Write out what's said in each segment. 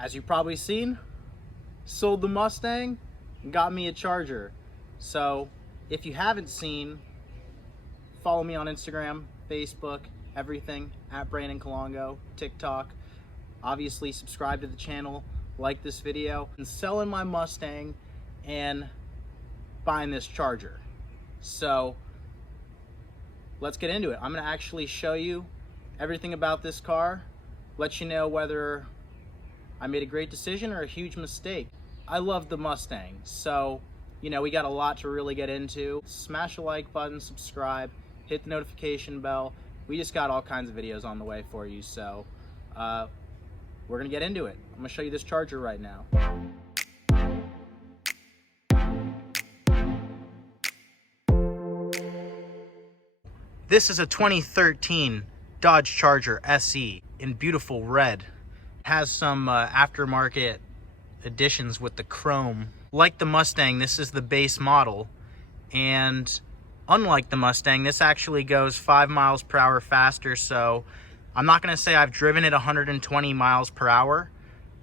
as you've probably seen, sold the Mustang and got me a Charger. So if you haven't seen, follow me on Instagram, Facebook, everything at Brandon Colongo, TikTok. Obviously subscribe to the channel, like this video, and selling my Mustang and buying this Charger. So let's get into it. I'm gonna actually show you everything about this car, let you know whether I made a great decision or a huge mistake. I love the Mustang, so you know, we got a lot to really get into. Smash a like button, subscribe, hit the notification bell. We just got all kinds of videos on the way for you, so we're gonna get into it. I'm gonna show you this Charger right now. This is a 2013 Dodge Charger SE in beautiful red. It has some aftermarket additions with the chrome. Like the Mustang, this is the base model, and unlike the Mustang, this actually goes 5 miles per hour faster. So I'm not going to say I've driven it 120 miles per hour,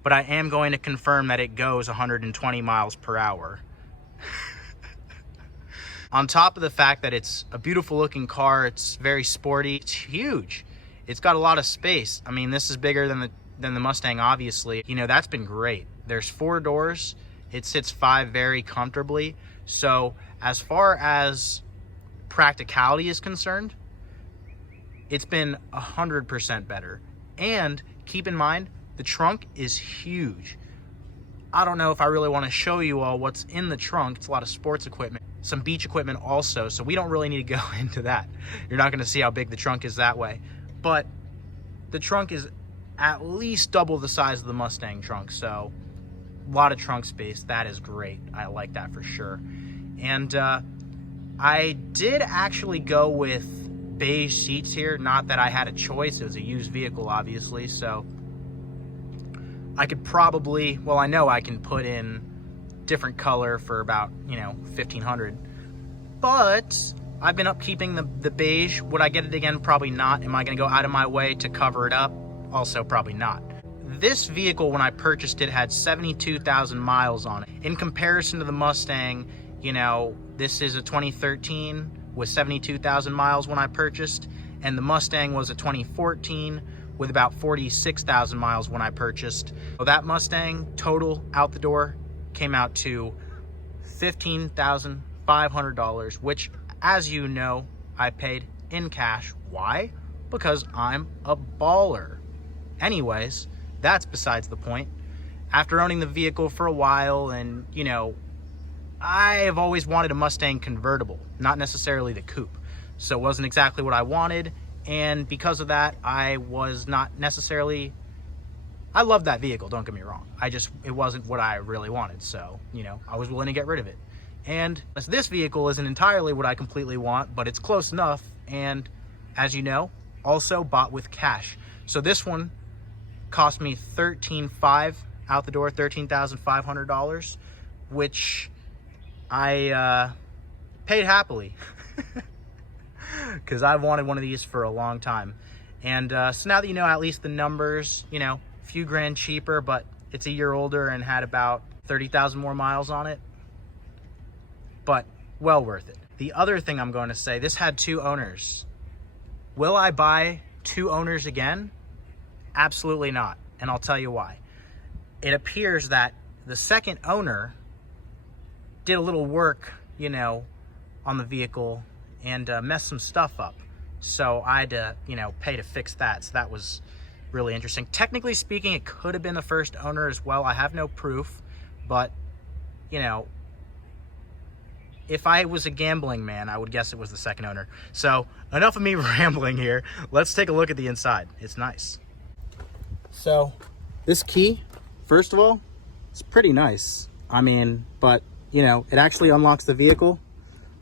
but I am going to confirm that it goes 120 miles per hour. On top of the fact that it's a beautiful looking car, it's very sporty, it's huge. It's got a lot of space. I mean, this is bigger than the Mustang, obviously. You know, that's been great. There's 4 doors. It sits 5 very comfortably. So as far as practicality is concerned, it's been 100% better. And keep in mind, the trunk is huge. I don't know if I really want to show you all what's in the trunk. It's a lot of sports equipment, some beach equipment also, so we don't really need to go into that. You're not going to see how big the trunk is that way. But the trunk is at least double the size of the Mustang trunk, so a lot of trunk space. That is great. I like that for sure. And I did actually go with beige seats here. Not that I had a choice. It was a used vehicle, obviously, so I could probably, well, I know I can put in different color for about, you know, $1,500. But I've been upkeeping the beige. Would I get it again? Probably not. Am I going to go out of my way to cover it up? Also, probably not. This vehicle, when I purchased it, had 72,000 miles on it. In comparison to the Mustang, you know, this is a 2013 with 72,000 miles when I purchased, and the Mustang was a 2014 with about 46,000 miles when I purchased. So that Mustang total out the door came out to $15,500, which, as you know, I paid in cash. Why? Because I'm a baller. Anyways, that's besides the point. After owning the vehicle for a while, and you know, I have always wanted a Mustang convertible, not necessarily the coupe. So it wasn't exactly what I wanted, and because of that, I was not necessarily, I loved that vehicle, don't get me wrong. It wasn't what I really wanted, so, you know, I was willing to get rid of it. And this vehicle isn't entirely what I completely want, but it's close enough, and as you know, also bought with cash. So this one cost me $13,500 out the door, $13,500, which I paid happily because I've wanted one of these for a long time. And so now that you know at least the numbers, you know, a few grand cheaper, but it's a year older and had about 30,000 more miles on it, but well worth it. The other thing I'm going to say, this had 2 owners. Will I buy 2 owners again? Absolutely not, and I'll tell you why. It appears that the second owner did a little work, you know, on the vehicle and messed some stuff up. So I had to, you know, pay to fix that. So that was really interesting. Technically speaking, it could have been the first owner as well. I have no proof, but, you know, if I was a gambling man, I would guess it was the second owner. So enough of me rambling here. Let's take a look at the inside. It's nice. So this key, first of all, it's pretty nice. I mean, but you know, it actually unlocks the vehicle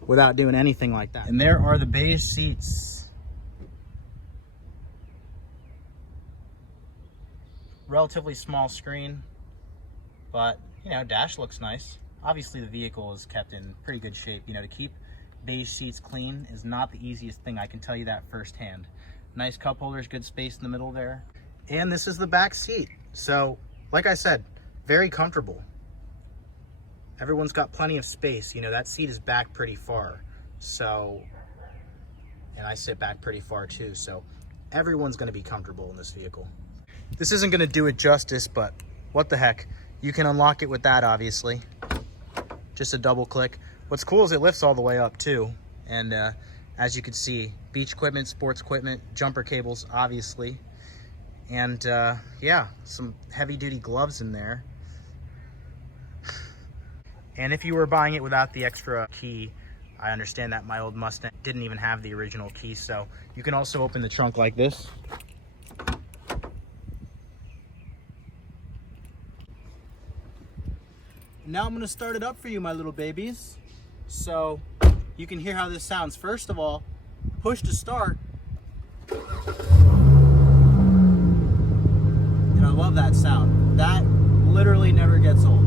without doing anything like that. And there are the beige seats. Relatively small screen, but you know, dash looks nice. Obviously the vehicle is kept in pretty good shape. You know, to keep beige seats clean is not the easiest thing, I can tell you that firsthand. Nice cup holders, good space in the middle there. And this is the back seat. So like I said, very comfortable. Everyone's got plenty of space. You know, that seat is back pretty far. So, and I sit back pretty far too. So everyone's going to be comfortable in this vehicle. This isn't going to do it justice, but what the heck. You can unlock it with that, obviously. Just a double click. What's cool is it lifts all the way up too. And as you can see, beach equipment, sports equipment, jumper cables, obviously. And yeah, some heavy duty gloves in there. And if you were buying it without the extra key, I understand that my old Mustang didn't even have the original key. So you can also open the trunk like this. Now I'm gonna start it up for you, my little babies. So you can hear how this sounds. First of all, push to start. And I love that sound. That literally never gets old.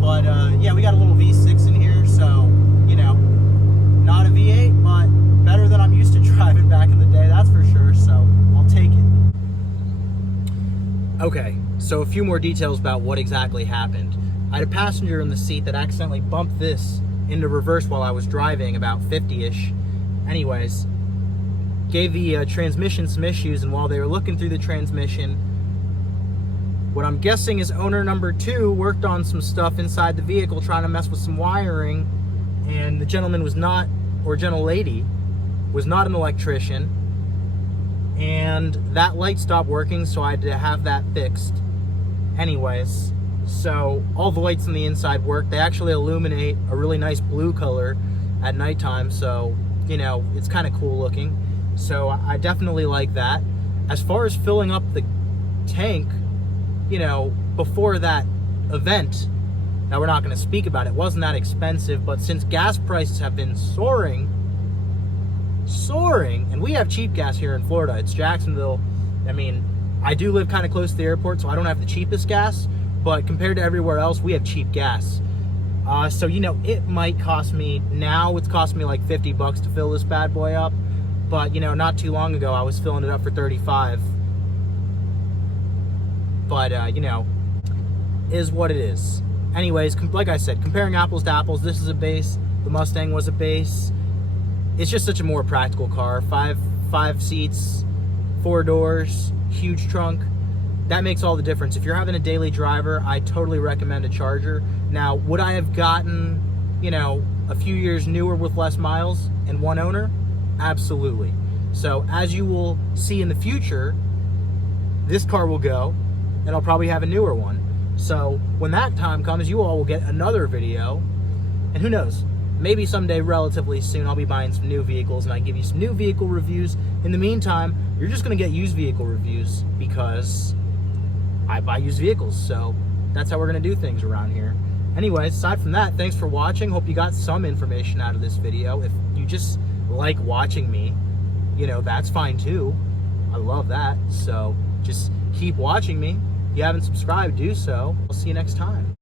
But yeah, we got a little V6 in here, so, you know, not a V8, but better than I'm used to driving back in the day, that's for sure, so I'll take it. Okay, so a few more details about what exactly happened. I had a passenger in the seat that accidentally bumped this into reverse while I was driving, about 50-ish. Anyways, gave the transmission some issues, and while they were looking through the transmission, what I'm guessing is owner number 2 worked on some stuff inside the vehicle, trying to mess with some wiring, and the gentleman was not, or gentle lady, was not an electrician, and that light stopped working, so I had to have that fixed. Anyways, so all the lights on the inside work. They actually illuminate a really nice blue color at nighttime, so, you know, it's kind of cool looking. So I definitely like that. As far as filling up the tank, you know, before that event, now we're not going to speak about it, wasn't that expensive, but since gas prices have been soaring, and we have cheap gas here in Florida. It's Jacksonville. I mean, I do live kind of close to the airport, so I don't have the cheapest gas, but compared to everywhere else, we have cheap gas. So, you know, it might cost me, now it's costing me like 50 bucks to fill this bad boy up, but, you know, not too long ago, I was filling it up for 35. But, you know, is what it is. Anyways, like I said, comparing apples to apples, this is a base, the Mustang was a base. It's just such a more practical car. Five seats, 4 doors, huge trunk. That makes all the difference. If you're having a daily driver, I totally recommend a Charger. Now, would I have gotten, you know, a few years newer with less miles and one owner? Absolutely. So as you will see in the future, this car will go, and I'll probably have a newer one. So when that time comes, you all will get another video, and who knows, maybe someday relatively soon I'll be buying some new vehicles and I give you some new vehicle reviews. In the meantime, you're just going to get used vehicle reviews because I buy used vehicles, so that's how we're going to do things around here. Anyways, aside from that, thanks for watching. Hope you got some information out of this video. If you just like watching me, you know, that's fine too. I love that. So just keep watching me. If you haven't subscribed, do so. I'll see you next time.